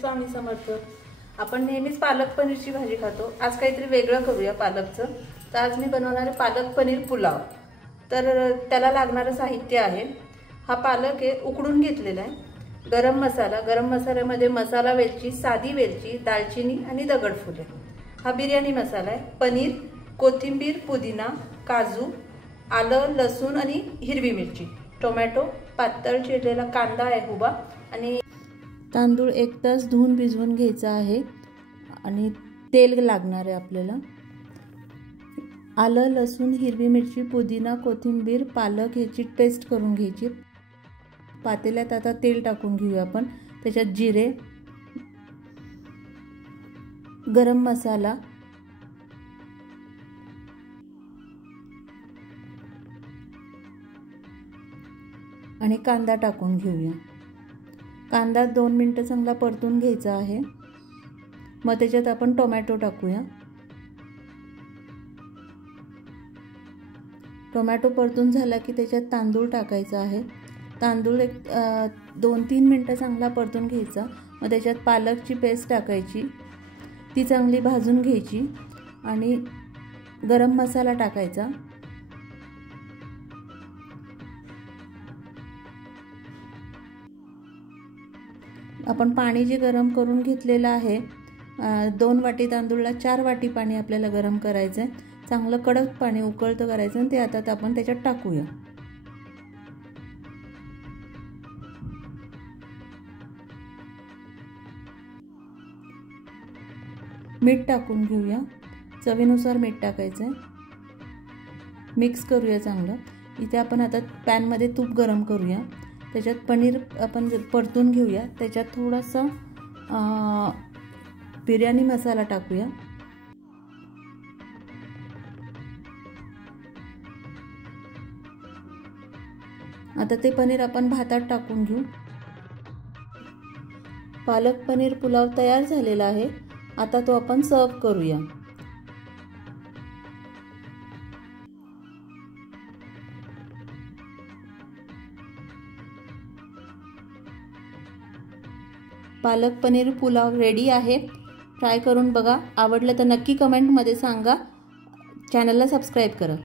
स्वामी समर्थ। आपण नेहमीच पालक पनीरची भाजी खातो, आज काहीतरी वेगळं करूया पालकचं। तर आज मी बनवणार आहे पालक पनीर पुलाव। तर त्याला लागणारे साहित्य आहे, हा पालक आहे उकडून घेतलेला आहे, गरम मसाल्यामध्ये मसाला वेलची, साधी वेलची, दालचिनी आणि दगडफुले, हा बिर्याणी मसाला आहे, पनीर, कोथिंबीर, पुदिना, काजू, आलं, लसूण आणि हिरवी मिरची, टोमॅटो, पातळ चिरलेला कांदा आहे उभा आणि तांदूळ 1 तास धुवून भिजवून घ्यायचा आहे आणि तेल लागणार आहे आपल्याला। आलं, लसूण, हिरवी मिरची, पुदिना, कोथिंबीर, पालक याची पेस्ट करून घ्यायची। पातेल्यात आता तेल टाकून घेऊया आपण, त्याच्यात जिरे, गरम मसाला, आणि कांदा टाकून घेऊया। कांदा 2 मिनिटं चांगला परतून घ्यायचा आहे। मग त्याच्यात आपण टोमॅटो टाकूया। टोमॅटो परतून झाला की त्याच्यात तांदूळ टाकायचा आहे। तांदूळ 2-3 मिनिटं चांगला परतून घ्यायचा। मग त्याच्यात पालकची पेस्ट टाकायची, ती चांगली भाजून घ्यायची आणि गरम मसाला टाकायचा। आपण पाणी जे गरम करून घेतलेलं आहे, 2 वाटी तांदूळला 4 वाटी पाणी आपल्याला गरम करायचं आहे। चांगलं कडक पाणी उकळतं करायचं आणि ते आता आपण त्याच्यात टाकूया। मीठ टाकून घेऊया, चवीनुसार मीठ टाकायचं आहे। मिक्स करूया चांगलं। इथे आपण आता पॅनमध्ये तूप गरम करूया, त्याच्यात पनीर आपण परतून घेऊया। त्याच्यात थोडासा बिर्याणी मसाला टाकूया। आता ते पनीर आपण भातात टाकून घेऊ। पालक पनीर पुलाव तयार झालेला आहे, आता तो आपण सर्व करूया। पालक पनीर पुलाव रेडी आहे, ट्राय करून बघा। आवडलं तर नक्की कमेंटमध्ये सांगा, चॅनलला सबस्क्राईब करा।